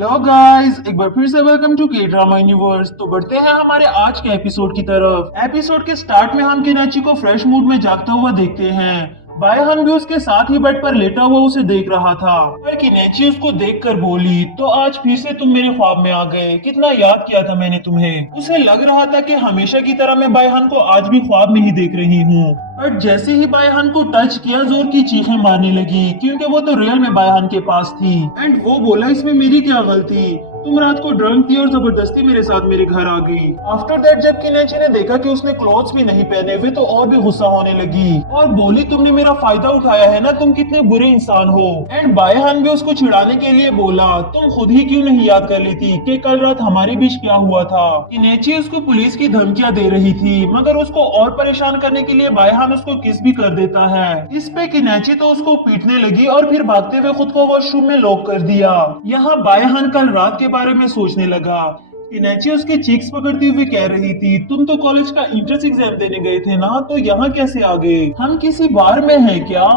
Hello guys, एक बार फिर से वेलकम टू के ड्रामा यूनिवर्स। तो बढ़ते हैं हमारे आज के एपिसोड की तरफ। एपिसोड के स्टार्ट में हम किनाची को फ्रेश मूड में जागता हुआ देखते हैं। बायहन भी उसके साथ ही बेड पर लेटा हुआ उसे देख रहा था, पर किनेची उसको देखकर बोली, तो आज फिर से तुम मेरे ख्वाब में आ गए। कितना याद किया था मैंने तुम्हें। उसे लग रहा था कि हमेशा की तरह मैं बायहन को आज भी ख्वाब में ही देख रही हूँ। बट जैसे ही बायहन को टच किया, जोर की चीखें मारने लगी, क्योंकि वो तो रियल में बायहन के पास थी। एंड वो बोला, इसमें मेरी क्या गलती, तुम रात को ड्रंक थी और जबरदस्ती मेरे साथ मेरे घर आ गई। आफ्टर दैट जब किनेची ने देखा कि उसने क्लोथ्स भी नहीं पहने हुए, तो और भी गुस्सा होने लगी और बोली, तुमने मेरा फायदा उठाया है ना, तुम कितने बुरे इंसान हो। एंड बायहन भी उसको चिढ़ाने के लिए बोला, तुम खुद ही क्यों नहीं याद कर लेती कि कल रात हमारे बीच क्या हुआ था। किनेची उसको पुलिस की धमकियां दे रही थी, मगर उसको और परेशान करने के लिए बायहन उसको किस भी कर देता है। इस पे किनेची तो उसको पीटने लगी और फिर भागते हुए खुद को वॉशरूम में लॉक कर दिया। यहाँ बायहन कल रात के बारे में सोचने लगा। किनेची उसके चीक्स पकड़ती हुई कह रही थी, तुम तो कॉलेज का एंट्रेंस एग्जाम देने गए थे ना, तो यहाँ कैसे आ गए? हम किसी बार में हैं क्या?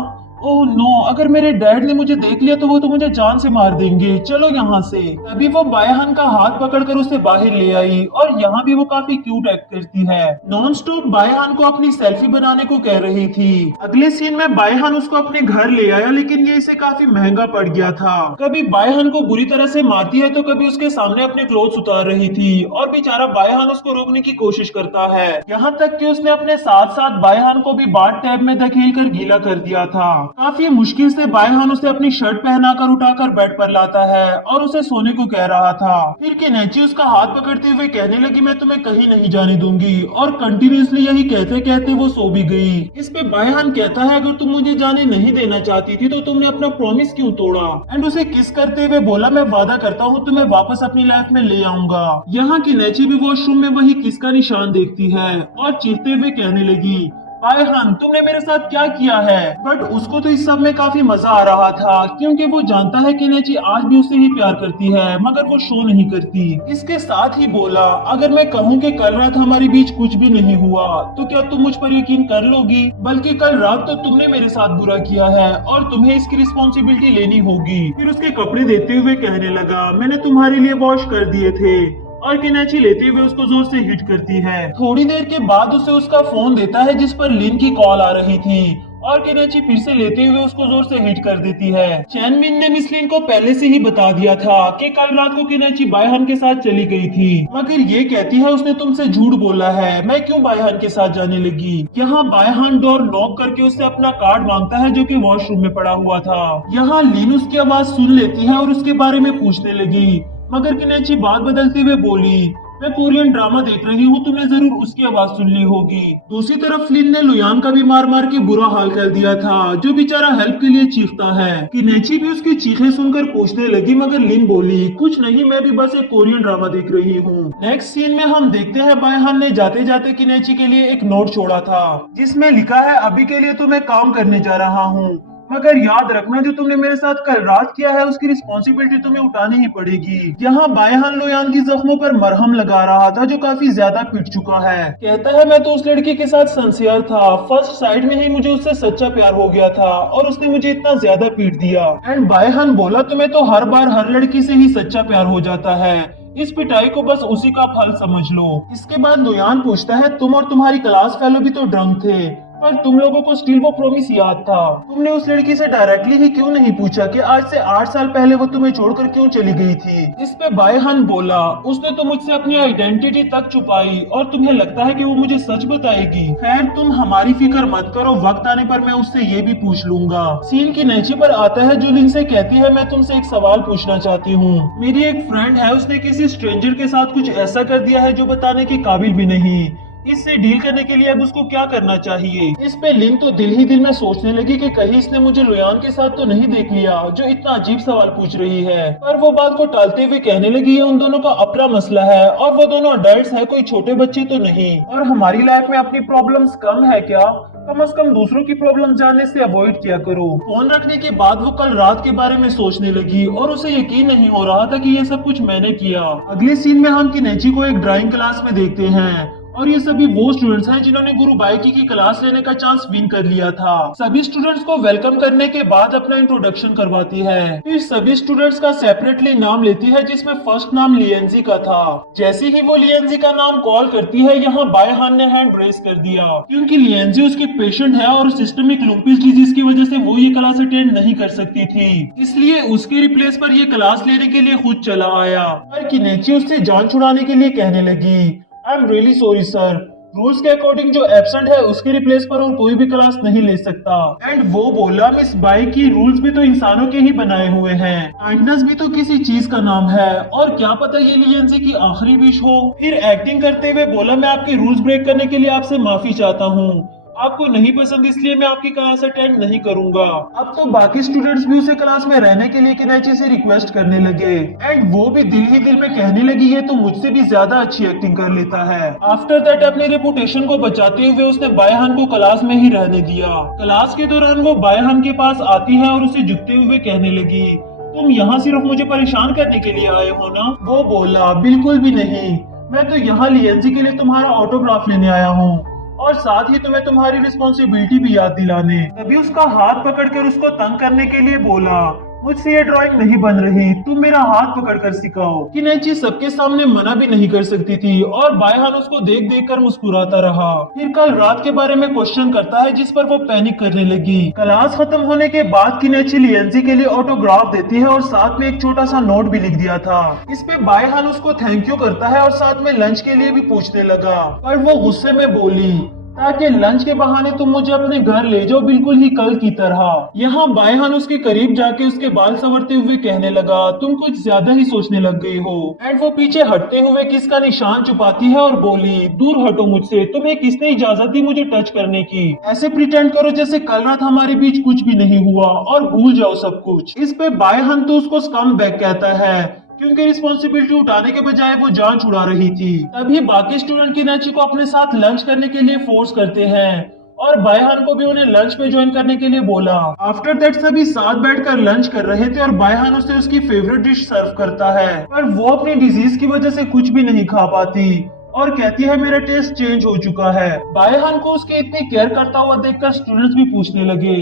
ओह नो, अगर मेरे डैड ने मुझे देख लिया तो वो तो मुझे जान से मार देंगे, चलो यहाँ से। तभी वो बायहन का हाथ पकड़कर उसे बाहर ले आई और यहाँ भी वो काफी क्यूट एक्ट करती है। नॉन स्टॉप बायहन को अपनी सेल्फी बनाने को कह रही थी। अगले सीन में बायहन उसको अपने घर ले आया, लेकिन ये इसे काफी महंगा पड़ गया था। कभी बायहन को बुरी तरह से मारती है, तो कभी उसके सामने अपने क्लोथ्स उतार रही थी और बेचारा बायहन उसको रोकने की कोशिश करता है। यहाँ तक कि उसने अपने साथ साथ बायहन को भी बाथ टैब में धकेल कर गीला कर दिया था। काफी मुश्किल से बायहन उसे अपनी शर्ट पहनाकर उठाकर बेड पर लाता है और उसे सोने को कह रहा था। फिर किनेची उसका हाथ पकड़ते हुए कहने लगी, मैं तुम्हें कहीं नहीं जाने दूंगी, और कंटिन्यूसली यही कहते कहते वो सो भी गई। इस पे बायहन कहता है, अगर तुम मुझे जाने नहीं देना चाहती थी तो तुमने अपना प्रॉमिस क्यों तोड़ा? एंड उसे किस करते हुए बोला, मैं वादा करता हूँ तुम्हें वापस अपनी लाइफ में ले आऊंगा। यहाँ किनेची भी वॉशरूम में वही किस का निशान देखती है और चीखते हुए कहने लगी, बायहन तुमने मेरे साथ क्या किया है? बट उसको तो इस सब में काफी मजा आ रहा था, क्योंकि वो जानता है कि किनेची आज भी उससे ही प्यार करती है, मगर वो शो नहीं करती। इसके साथ ही बोला, अगर मैं कहूँ कि कल रात हमारे बीच कुछ भी नहीं हुआ, तो क्या तुम मुझ पर यकीन कर लोगी? बल्कि कल रात तो तुमने मेरे साथ बुरा किया है और तुम्हें इसकी रिस्पॉन्सिबिलिटी लेनी होगी। फिर उसके कपड़े देते हुए कहने लगा, मैंने तुम्हारे लिए वॉश कर दिए थे, और किनेची लेते हुए उसको जोर से हिट करती है। थोड़ी देर के बाद उसे उसका फोन देता है, जिस पर लिन की कॉल आ रही थी, और किनेची फिर से लेते हुए उसको जोर से हिट कर देती है। चैनमिन ने मिस लिन को पहले से ही बता दिया था कि कल रात को किनेची बायहन के साथ चली गई थी, मगर ये कहती है उसने तुमसे झूठ बोला है, मैं क्यों बायहन के साथ जाने लगी। यहाँ बायहन डोर नॉक करके उससे अपना कार्ड मांगता है, जो कि वॉशरूम में पड़ा हुआ था। यहाँ लिन उसकी आवाज सुन लेती है और उसके बारे में पूछने लगी, मगर किनेची बात बदलते हुए बोली, मैं कोरियन ड्रामा देख रही हूँ, तुमने जरूर उसकी आवाज सुन ली होगी। दूसरी तरफ लिन ने लुयान का भी मार मार के बुरा हाल कर दिया था, जो बेचारा हेल्प के लिए चीखता है। किनेची भी उसकी चीखें सुनकर पूछने लगी, मगर लिन बोली, कुछ नहीं, मैं भी बस एक कोरियन ड्रामा देख रही हूँ। नेक्स्ट सीन में हम देखते हैं बायहन ने जाते जाते किनेची के लिए एक नोट छोड़ा था, जिसमें लिखा है, अभी के लिए तो मैं काम करने जा रहा हूँ, मगर याद रखना जो तुमने मेरे साथ कल रात किया है उसकी रिस्पॉन्सिबिलिटी तुम्हें उठानी ही पड़ेगी। यहाँ बायहन लुयान की जख्मों पर मरहम लगा रहा था, जो काफी ज्यादा पिट चुका है। कहता है, मैं तो उस लड़की के साथ सिंसियर था, फर्स्ट साइड में ही मुझे उससे सच्चा प्यार हो गया था और उसने मुझे इतना ज्यादा पीट दिया। एंड बायहन बोला, तुम्हें तो हर बार हर लड़की से ही सच्चा प्यार हो जाता है, इस पिटाई को बस उसी का फल समझ लो। इसके बाद लुयान पूछता है, तुम और तुम्हारी क्लास फेलो भी तो ड्रंक थे, पर तुम लोगों को स्टिल वो प्रॉमिस याद था। तुमने उस लड़की से डायरेक्टली ही क्यों नहीं पूछा कि आज से 8 साल पहले वो तुम्हें छोड़कर क्यों चली गई थी? इस पे बायहन बोला, उसने तो मुझसे अपनी आइडेंटिटी तक छुपाई और तुम्हें लगता है कि वो मुझे सच बताएगी? खैर तुम हमारी फिक्र मत करो, वक्त आने पर मैं उससे ये भी पूछ लूंगा। सीन की नेची पर आता है, जो लिन से कहती है, मैं तुमसे एक सवाल पूछना चाहती हूँ। मेरी एक फ्रेंड है, उसने किसी स्ट्रेंजर के साथ कुछ ऐसा कर दिया है जो बताने के काबिल भी नहीं। इससे डील करने के लिए अब उसको क्या करना चाहिए? इस पे लिन तो दिल ही दिल में सोचने लगी कि कहीं इसने मुझे लुयान के साथ तो नहीं देख लिया, जो इतना अजीब सवाल पूछ रही है। पर वो बात को टालते हुए कहने लगी, ये उन दोनों का अपना मसला है और वो दोनों अडल्ट्स हैं, कोई छोटे बच्चे तो नहीं। और हमारी लाइफ में अपनी प्रॉब्लम्स कम है क्या? कम से कम दूसरों की प्रॉब्लम जानने से अवॉइड किया करो। फोन रखने के बाद वो कल रात के बारे में सोचने लगी और उसे यकीन नहीं हो रहा था कि ये सब कुछ मैंने किया। अगले सीन में हम किनेची को एक ड्राइंग क्लास में देखते हैं और ये सभी वो स्टूडेंट्स हैं जिन्होंने गुरु बाइकी की क्लास लेने का चांस विन कर लिया था। सभी स्टूडेंट्स को वेलकम करने के बाद अपना इंट्रोडक्शन करवाती है, फिर सभी स्टूडेंट्स का सेपरेटली नाम लेती है, जिसमें फर्स्ट नाम लिएंजी का था। जैसे ही वो लिएंजी का नाम कॉल करती है, यहाँ बायहान ने हैंड रेस कर दिया, क्योंकि लिएंजी उसकी पेशेंट है और सिस्टमिक लुम्पिस डिजीज की वजह से वो ये क्लास अटेंड नहीं कर सकती थी, इसलिए उसके रिप्लेस पर ये क्लास लेने के लिए खुद चला आया। पर किनेची उससे जान छुड़ाने के लिए कहने लगी, I am really sorry sir, rules के अकॉर्डिंग जो एब्सेंट है उसके रिप्लेस पर और कोई भी क्लास नहीं ले सकता। एंड वो बोला, मिस बाई की रूल्स भी तो इंसानों के ही बनाए हुए हैं, काइंडनेस भी तो किसी चीज का नाम है, और क्या पता ये लिएंजी की आखिरी विश हो। फिर एक्टिंग करते हुए बोला, मैं आपके रूल्स ब्रेक करने के लिए आपसे माफी चाहता हूँ, आपको नहीं पसंद इसलिए मैं आपकी क्लास अटेंड नहीं करूंगा। अब तो बाकी स्टूडेंट्स भी उसे क्लास में रहने के लिए किनेची से रिक्वेस्ट करने लगे, एंड वो भी दिल ही दिल में कहने लगी, ये तो मुझसे भी ज्यादा अच्छी एक्टिंग कर लेता है। आफ्टर दैट अपनी रेपुटेशन को बचाते हुए उसने बायहान को क्लास में ही रहने दिया। क्लास के दौरान वो बायहान के पास आती है और उसे झुकते हुए कहने लगी, तुम यहाँ सिर्फ मुझे परेशान करने के लिए आए हो ना? वो बोला, बिल्कुल भी नहीं, मैं तो यहाँ लिएंजी के लिए तुम्हारा ऑटोग्राफ लेने आया हूँ, और साथ ही तुम्हें तुम्हारी रिस्पॉन्सिबिलिटी भी याद दिलाने। तभी उसका हाथ पकड़कर उसको तंग करने के लिए बोला, मुझसे ये ड्राइंग नहीं बन रही, तुम मेरा हाथ पकड़कर सिखाओ। किनेची सबके सामने मना भी नहीं कर सकती थी, और बायहान उसको देख देख कर मुस्कुराता रहा। फिर कल रात के बारे में क्वेश्चन करता है, जिस पर वो पैनिक करने लगी। क्लास खत्म होने के बाद किनेची लिएंजी के लिए ऑटोग्राफ देती है और साथ में एक छोटा सा नोट भी लिख दिया था। इस पे बायहान उसको थैंक यू करता है और साथ में लंच के लिए भी पूछने लगा, पर वो गुस्से में बोली, ताकि लंच के बहाने तुम मुझे अपने घर ले जाओ, बिल्कुल ही कल की तरह। यहाँ बायहान उसके करीब जाके उसके बाल संवरते हुए कहने लगा, तुम कुछ ज्यादा ही सोचने लग गई हो। एंड वो पीछे हटते हुए किस का निशान छुपाती है और बोली, दूर हटो मुझसे, तुम्हें किसने इजाजत दी मुझे टच करने की? ऐसे प्रिटेंड करो जैसे कल रात हमारे बीच कुछ भी नहीं हुआ और भूल जाओ सब कुछ। इस पे बायहान तो उसको स्कम बैक कहता है, क्योंकि रिस्पॉन्सिबिलिटी उठाने के बजाय वो जान छुड़ा रही थी। तभी बाकी स्टूडेंट किनेची को अपने साथ लंच करने के लिए फोर्स करते हैं, और बायहान को भी उन्हें लंच पे ज्वाइन करने के लिए बोला। आफ्टर दैट सभी साथ बैठकर लंच कर रहे थे और बायहान उसे उसकी फेवरेट डिश सर्व करता है, पर वो अपनी डिजीज की वजह से कुछ भी नहीं खा पाती और कहती है, मेरा टेस्ट चेंज हो चुका है। बायहान को उसकी इतनी केयर करता हुआ देखकर स्टूडेंट्स भी पूछने लगे,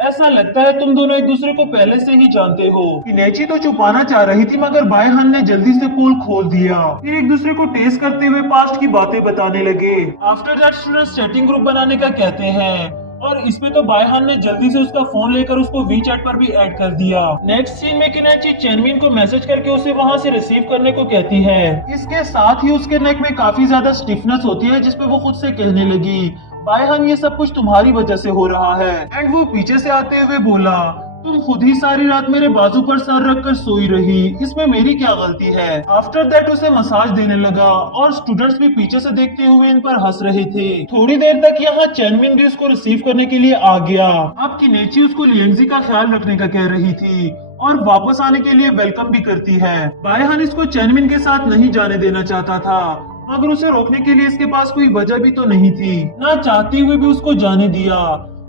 ऐसा लगता है तुम दोनों एक दूसरे को पहले से ही जानते हो। किनेची तो छुपाना चाह रही थी, मगर बायहान ने जल्दी से पोल खोल दिया। फिर एक दूसरे को टेस्ट करते हुए पास्ट की बातें बताने लगे। After that students chatting group बनाने का कहते हैं, और इसमें तो बायहान ने जल्दी से उसका फोन लेकर उसको वीचैट पर भी ऐड कर दिया। नेक्स्ट सीन में किनेची चेनमिन को मैसेज करके उसे वहां से रिसीव करने को कहती है। इसके साथ ही उसके नेक में काफी ज्यादा स्टिफनेस होती है, जिसपे वो खुद से कहने लगी, बायहान ये सब कुछ तुम्हारी वजह से हो रहा है। एंड वो पीछे से आते हुए बोला, तुम खुद ही सारी रात मेरे बाजू पर सर रखकर सोई रही, इसमें मेरी क्या गलती है? आफ्टर दैट उसे मसाज देने लगा और स्टूडेंट्स भी पीछे से देखते हुए इन पर हंस रहे थे। थोड़ी देर तक यहाँ चेनमिन भी उसको रिसीव करने के लिए आ गया। अब किनेची उसको लिएंजी का ख्याल रखने का कह रही थी और वापस आने के लिए वेलकम भी करती है। बायहान इसको चेनमिन के साथ नहीं जाने देना चाहता था, मगर उसे रोकने के लिए इसके पास कोई वजह भी तो नहीं थी, ना चाहते हुए भी उसको जाने दिया।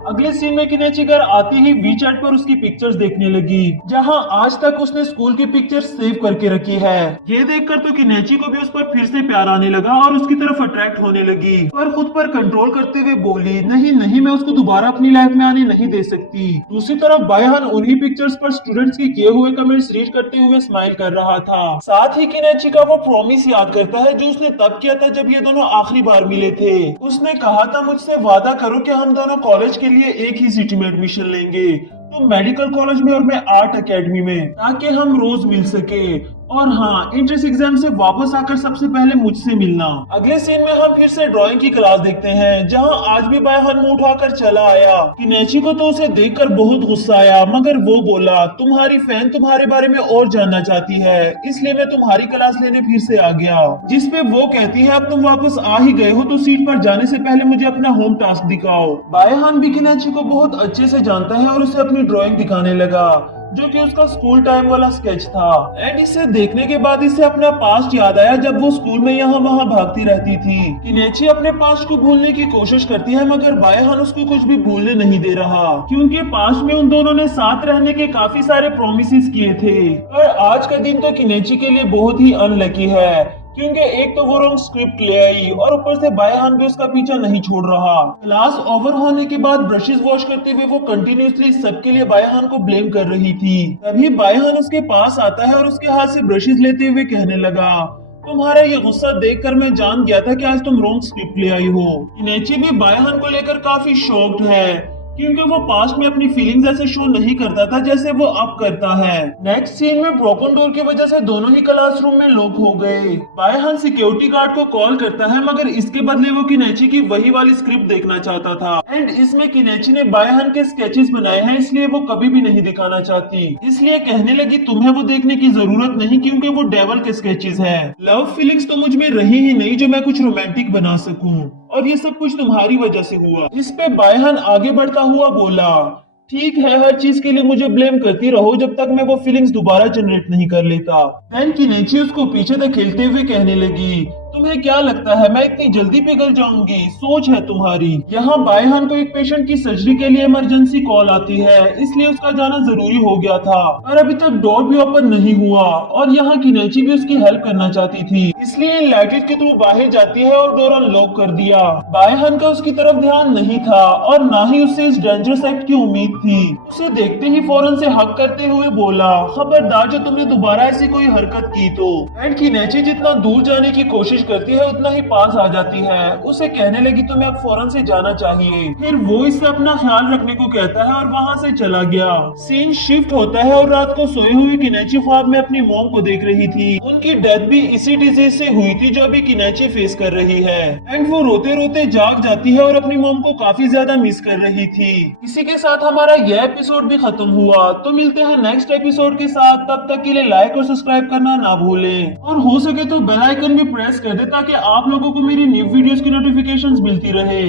अगले सीन में किनेची घर आती ही वीचैट पर उसकी पिक्चर्स देखने लगी, जहां आज तक उसने स्कूल की पिक्चर्स सेव करके रखी है। ये देखकर तो किनेची को भी उस पर फिर से प्यार आने लगा और उसकी तरफ अट्रैक्ट होने लगी, पर खुद पर कंट्रोल करते हुए बोली, नहीं नहीं, मैं उसको दोबारा अपनी लाइफ में आने नहीं दे सकती। दूसरी तरफ बायहान उन्हीं पिक्चर्स पर स्टूडेंट्स के किए हुए कमेंट्स रीड करते हुए स्माइल कर रहा था। साथ ही किनेची का वो प्रॉमिस याद करता है जो उसने तब किया था जब ये दोनों आखिरी बार मिले थे। उसने कहा था, मुझसे वादा करो कि हम दोनों कॉलेज के लिए एक ही सिटी में एडमिशन लेंगे, तुम मेडिकल कॉलेज में और मैं आर्ट एकेडमी में, ताकि हम रोज मिल सके। और हाँ, एंट्रेंस एग्जाम से वापस आकर सबसे पहले मुझसे मिलना। अगले सीन में हम फिर से ड्राइंग की क्लास देखते हैं, जहाँ आज भी बायहान मुंह उठाकर चला आया। किनेची को तो उसे देखकर बहुत गुस्सा आया, मगर वो बोला, तुम्हारी फैन तुम्हारे बारे में और जानना चाहती है, इसलिए मैं तुम्हारी क्लास लेने फिर से आ गया। जिसपे वो कहती है, अब तुम वापस आ ही गए हो तो सीट पर जाने से पहले मुझे अपना होम टास्क दिखाओ। बायहान भी किनेची को बहुत अच्छे से जानता है और उसे अपनी ड्राइंग दिखाने लगा, जो कि उसका स्कूल टाइम वाला स्केच था। एंड इसे देखने के बाद इसे अपना पास्ट याद आया, जब वो स्कूल में यहाँ वहाँ भागती रहती थी। किनेची अपने पास्ट को भूलने की कोशिश करती है, मगर बायहान उसको कुछ भी भूलने नहीं दे रहा, क्योंकि पास्ट में उन दोनों ने साथ रहने के काफी सारे प्रोमिस किए थे। पर आज का दिन तो किनेची के लिए बहुत ही अनलकी है, क्योंकि एक तो वो रॉन्ग स्क्रिप्ट ले आई और ऊपर से बायहान भी उसका पीछा नहीं छोड़ रहा। क्लास ओवर होने के बाद ब्रशेस वॉश करते हुए वो कंटिन्यूअसली सबके लिए बायहान को ब्लेम कर रही थी। तभी बायहान उसके पास आता है और उसके हाथ से ब्रशेस लेते हुए कहने लगा, तुम्हारा ये गुस्सा देखकर मैं जान गया था कि आज तुम रॉन्ग स्क्रिप्ट ले आई हो। इनेची भी बायहान को लेकर काफी शॉक्ड है क्योंकि वो पास्ट में अपनी फीलिंग्स ऐसे शो नहीं करता था जैसे वो अब करता है। नेक्स्ट सीन में ब्रोकन डोर की वजह से दोनों ही क्लासरूम में लॉक हो गए। बायहान सिक्योरिटी गार्ड को कॉल करता है मगर इसके बदले वो किनेची की वही वाली स्क्रिप्ट देखना चाहता था एंड इसमें किनेची ने बायहान के स्केचेस बनाए हैं इसलिए वो कभी भी नहीं दिखाना चाहती। इसलिए कहने लगी तुम्हें वो देखने की जरूरत नहीं क्योंकि वो डेवल के स्केचेस है। लव फीलिंग्स तो मुझ में रही ही नहीं जो मैं कुछ रोमांटिक बना सकूं और ये सब कुछ तुम्हारी वजह से हुआ। इस पे बायहान आगे बढ़ता हुआ बोला, ठीक है हर चीज के लिए मुझे ब्लेम करती रहो जब तक मैं वो फीलिंग्स दोबारा जनरेट नहीं कर लेता। देन किनेची उसको पीछे धकेलते हुए कहने लगी, तुम्हें क्या लगता है मैं इतनी जल्दी पिघल जाऊंगी? सोच है तुम्हारी। यहाँ बायहान को एक पेशेंट की सर्जरी के लिए इमरजेंसी कॉल आती है इसलिए उसका जाना जरूरी हो गया था और अभी तक डोर भी ओपन नहीं हुआ और यहाँ किनेची भी उसकी हेल्प करना चाहती थी इसलिए लैटिस के थ्रू बाहर जाती है और डोर अनलॉक कर दिया। बायहान का उसकी तरफ ध्यान नहीं था और ना ही उससे इस डेंजरस एक्ट की उम्मीद थी। उसे देखते ही फौरन से हक करते हुए बोला, खबरदार जो तुमने दोबारा ऐसी कोई हरकत की तो। एंड किनेची जितना दूर जाने की कोशिश करती है उतना ही पास आ जाती है। उसे कहने लगी तुम्हें अब फौरन से जाना चाहिए। फिर वो इससे अपना ख्याल रखने को कहता है और वहाँ से चला गया। सीन शिफ्ट होता है और रात को सोए हुए किनेची ख्वाब में अपनी मॉम को देख रही थी। उनकी डेथ भी इसी डिजीज से हुई थी जो अभी किनेची फेस कर रही है एंड वो रोते रोते जाग जाती है और अपनी मॉम को काफी ज्यादा मिस कर रही थी। इसी के साथ हमारा यह एपिसोड भी खत्म हुआ। तो मिलते हैं नेक्स्ट एपिसोड के साथ। तब तक के लिए लाइक और सब्सक्राइब करना ना भूलें और हो सके तो बेल आइकन भी प्रेस कर दे ताकि आप लोगों को मेरी न्यू वीडियोस की नोटिफिकेशंस मिलती रहे।